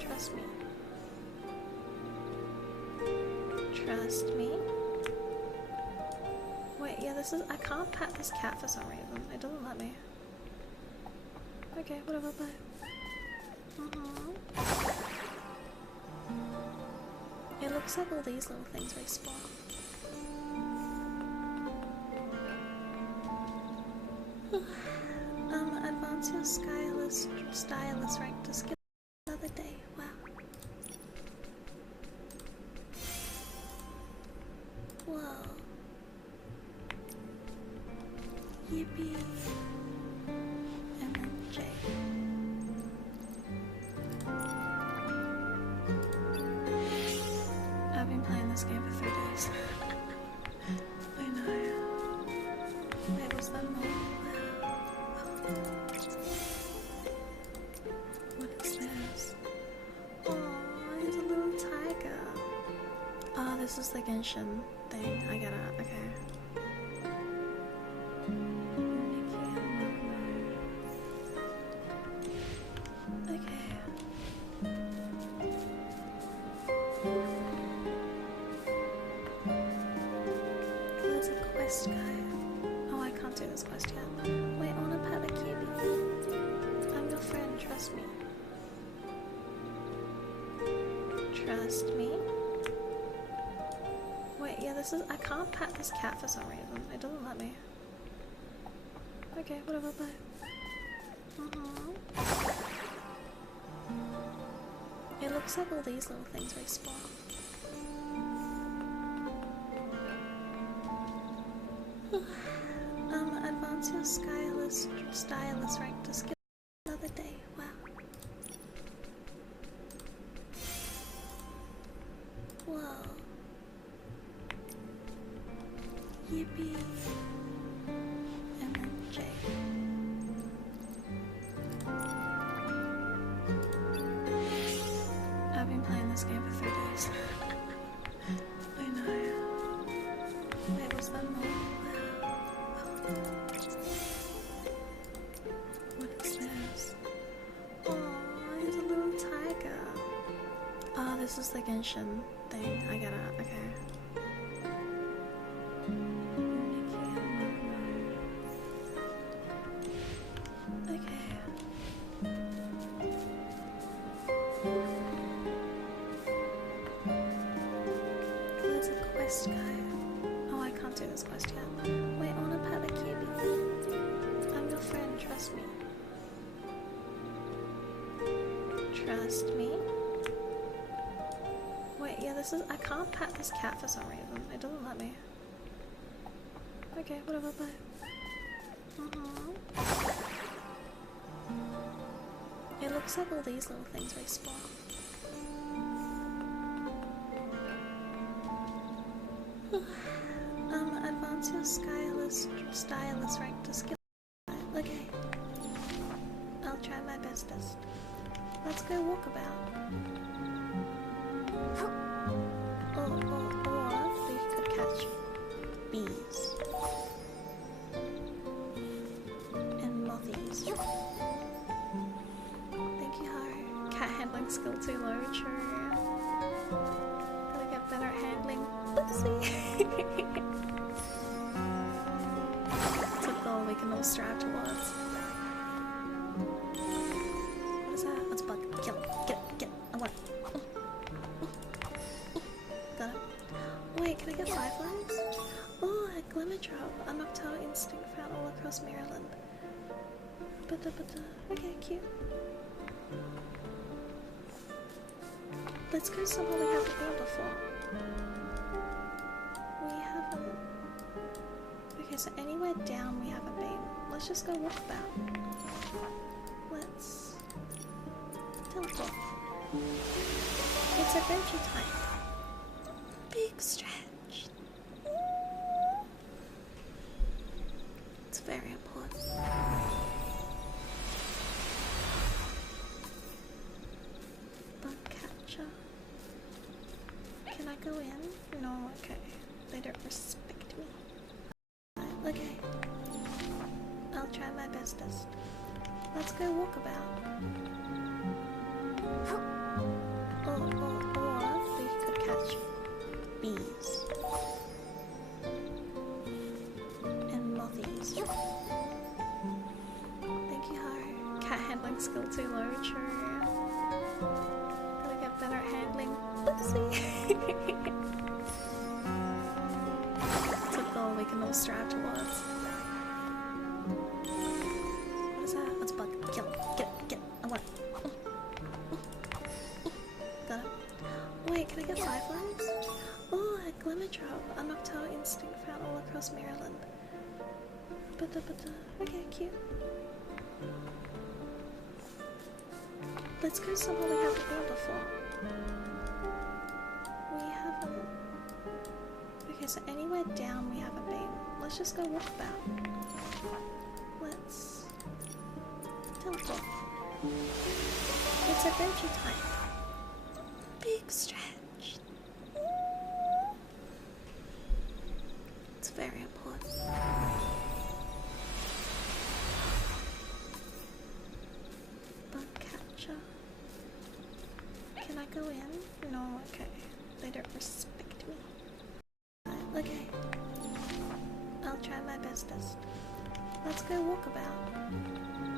trust me. Trust me. Wait, yeah, this is. I can't pet this cat for some reason. It doesn't let me. Okay, whatever, bye. It looks like all these little things respawn. Advance your stylus rank to skip another day. Wow. Whoa. Yippee. MMJ. I've been playing this game for 3 days. I know. Wait, was that more? What is this? Oh, he's a little tiger. Oh, this is the Genshin thing. I get it. Okay. There's a quest guy. Oh, I can't do this quest yet. Wait, I wanna pet a kitty. I'm your friend, trust me. Trust me. Wait, yeah, this is. I can't pet this cat for some reason. It doesn't let me. Okay, whatever, bye. It looks like all these little things respawn. Advance your stylus rank to skip another day. Wow. Whoa. Yippee. MMJ. I've been playing this game for 3 days. I know. Wait, was that more? What is this? Oh, he's a little tiger. Oh, this is the Genshin thing. I get it. Okay. There's a quest guy. Oh, I can't do this quest yet. Wait, I wanna pet a kitty. I'm your friend, trust me. Trust me. Wait, yeah, this is. I can't pet this cat for some reason. It doesn't let me. Okay, whatever, bye. It looks like all these little things respawn. Advance your stylus rank to skip. Okay. I'll try my bestest. Let's go walk about. Or we could catch bees. And mothies. Thank you, Haru. Cat handling skill too low, true. Gotta get better at handling. Oopsie. It's a goal we can all strive towards. What is that? That's a bug. Kill it. Get it. Get it. I want it. Got it. Wait, can I get 5 lives? Oh, a glimmer drop. A nocturnal instinct found all across Maryland. Okay, cute. Let's go somewhere we haven't been before. We haven't. Okay, so anywhere down we haven't been. Let's just go walk about. Let's teleport. It's adventure time. Big stretch. It's very important. Bug catcher. Can I go in? No, okay. They don't respect me. Okay. I'll try my bestest. Let's go walk about. get lifelines? Oh, a glimmer drop. A nocturnal instinct found all across Maryland. Okay, cute. Let's go somewhere we haven't been before. We haven't... Okay, so anywhere down we haven't been. Let's just go walk about. Let's... teleport. It's adventure time. Big stretch. It's very important. Bug catcher. Can I go in? No, okay. They don't respect me. Okay. I'll try my bestest. Let's go walk about.